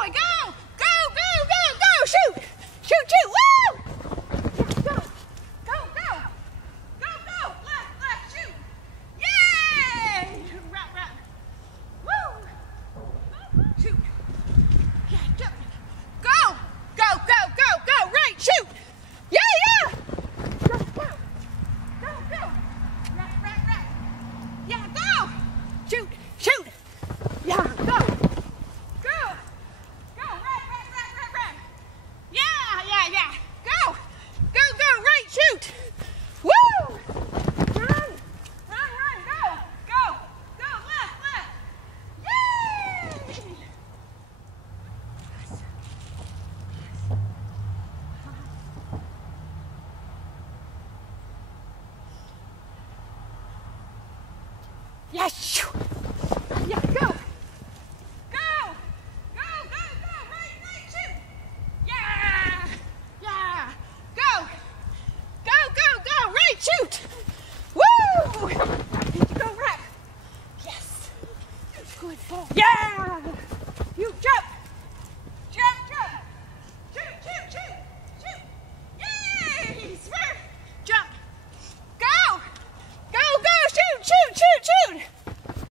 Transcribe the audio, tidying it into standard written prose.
boy, go! Go, go, go, go! Shoot! Shoot, shoot! Woo! Go! Go, go! Go, go! Left, left, shoot! Yay! Right, right. Woo! Shoot! Yeah, go! Go! Go, go, go, go! Right, shoot! Yeah, yeah! Go, go! Go, go! Right, right, right! Yeah, go! Shoot! Shoot! Yeah, go! Go! Go! Right, right, right, right, right! Yeah, yeah, yeah! Go! Go, go! Right, shoot! Woo! Run! Run, run! Go! Go! Go! Left, left! Yay! Yes! Yeah, go! Go! Go, go, go! Right, right, shoot! Yeah! Yeah! Go! Go, go, go! Right, shoot! Woo! Need to go right. Yes! Good ball. Yeah! You jump!